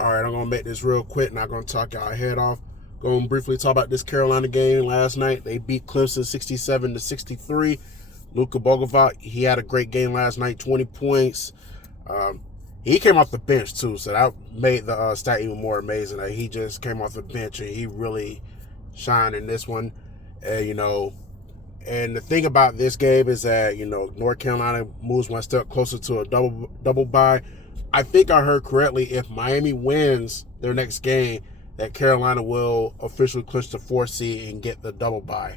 All right, I'm going to make this real quick. Not going to talk y'all head off. Going to briefly talk about this Carolina game last night. They beat Clemson 67-63. Luka Bogovac, he had a great game last night, 20 points. He came off the bench, too, so that made the stat even more amazing. He just came off the bench, and he really shined in this one. And the thing about this game is that, North Carolina moves one step closer to a double bye. I think I heard correctly, if Miami wins their next game, that Carolina will officially clinch the 4th seed and get the double bye.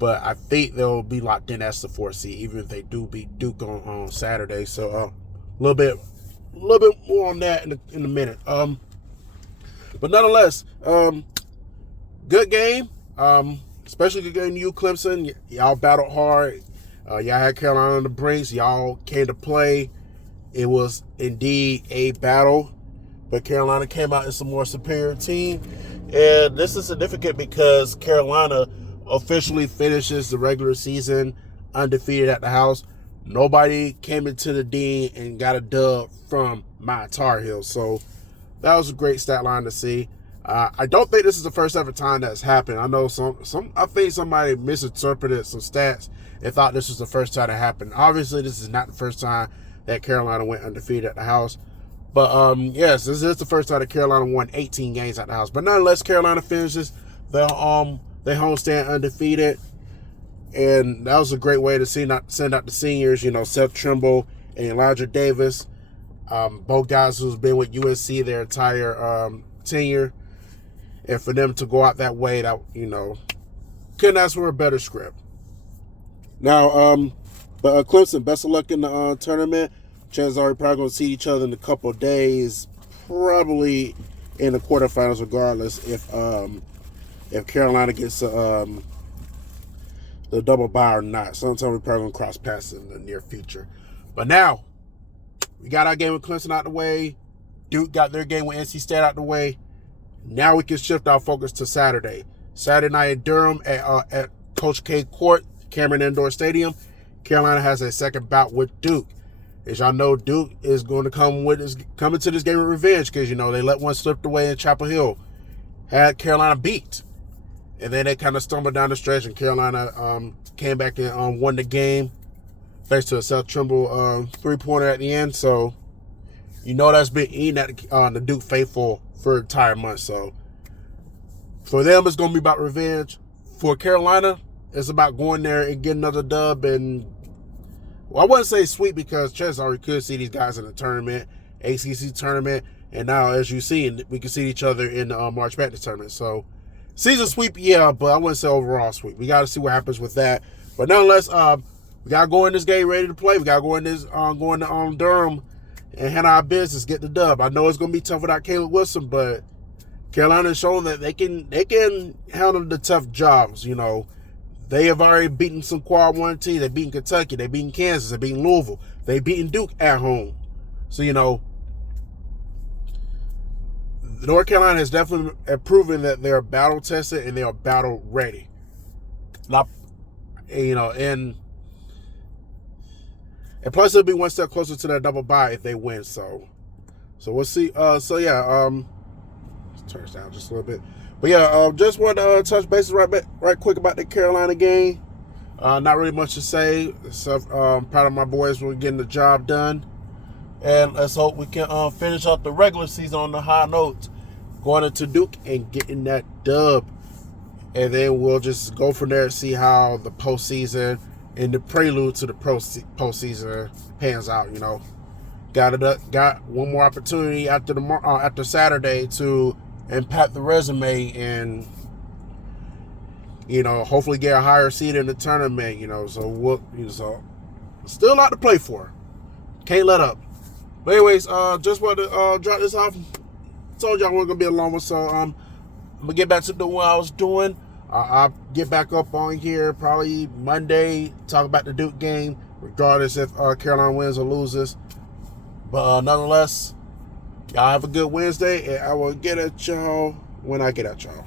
But I think they'll be locked in as the 4th seed, even if they do beat Duke on Saturday. So a little bit more on that in a minute. But nonetheless, good game. Especially good game to you, Clemson. Y'all battled hard. Y'all had Carolina on the brinks. Y'all came to play. It was indeed a battle, but Carolina came out as a more superior team. And this is significant because Carolina officially finishes the regular season undefeated at the house. Nobody came into the Dean and got a dub from my Tar Heels. So that was a great stat line to see. I don't think this is the first ever time that's happened. I know I think somebody misinterpreted some stats and thought this was the first time it happened. Obviously, this is not the first time that Carolina went undefeated at the house. But, yes, this is the first time that Carolina won 18 games at the house. But nonetheless, Carolina finishes their homestand undefeated. And that was a great way to send out the seniors, Seth Trimble and Elijah Davis. Both guys who's been with USC their entire tenure. And for them to go out that way, that, couldn't ask for a better script. Now, but Clemson, best of luck in the tournament. Chances are we're probably going to see each other in a couple of days, probably in the quarterfinals, regardless if Carolina gets the double bye or not. Sometime we're probably going to cross paths in the near future. But now, we got our game with Clemson out the way. Duke got their game with NC State out the way. Now we can shift our focus to Saturday. Saturday night in Durham at Coach K Court, Cameron Indoor Stadium. Carolina has a second bout with Duke. As y'all know, Duke is going to come into this game with revenge because, they let one slip away in Chapel Hill. Had Carolina beat. And then they kind of stumbled down the stretch, and Carolina came back and won the game thanks to a Seth Trimble three-pointer at the end. So, that's been eating at the Duke faithful for an entire month. So, for them, it's going to be about revenge. For Carolina, it's about going there and getting another dub. And, I wouldn't say sweep because chances are we could see these guys in the tournament, ACC tournament. And now, as you see, we can see each other in the March Madness tournament. So, season sweep, yeah, but I wouldn't say overall sweep. We got to see what happens with that. But nonetheless, we got to go in this game ready to play. We got to go in this, going to Durham and handle our business, get the dub. I know it's going to be tough without Caleb Wilson, but Carolina has shown that they can handle the tough jobs. They have already beaten some quad one teams. They've beaten Kentucky. They've beaten Kansas. They've beaten Louisville. They've beaten Duke at home. So, North Carolina has definitely proven that they're battle tested and they are battle ready. And plus it'll be one step closer to that double bye if they win. So we'll see. Let's turn this down just a little bit. But yeah, just wanted to touch bases right quick about the Carolina game. Not really much to say. So proud of my boys for getting the job done. And let's hope we can finish up the regular season on the high note, going into Duke and getting that dub. And then we'll just go from there and see how the postseason and the prelude to the postseason pans out. Got one more opportunity after Saturday to impact the resume and hopefully get a higher seed in the tournament. So still a lot to play for. Can't let up. But anyways, just wanted to drop this off. Told y'all we're gonna be a long one, so I'm gonna get back to doing what I was doing. I'll get back up on here probably Monday, talk about the Duke game, regardless if Carolina wins or loses. But nonetheless, y'all have a good Wednesday, and I will get at y'all when I get at y'all.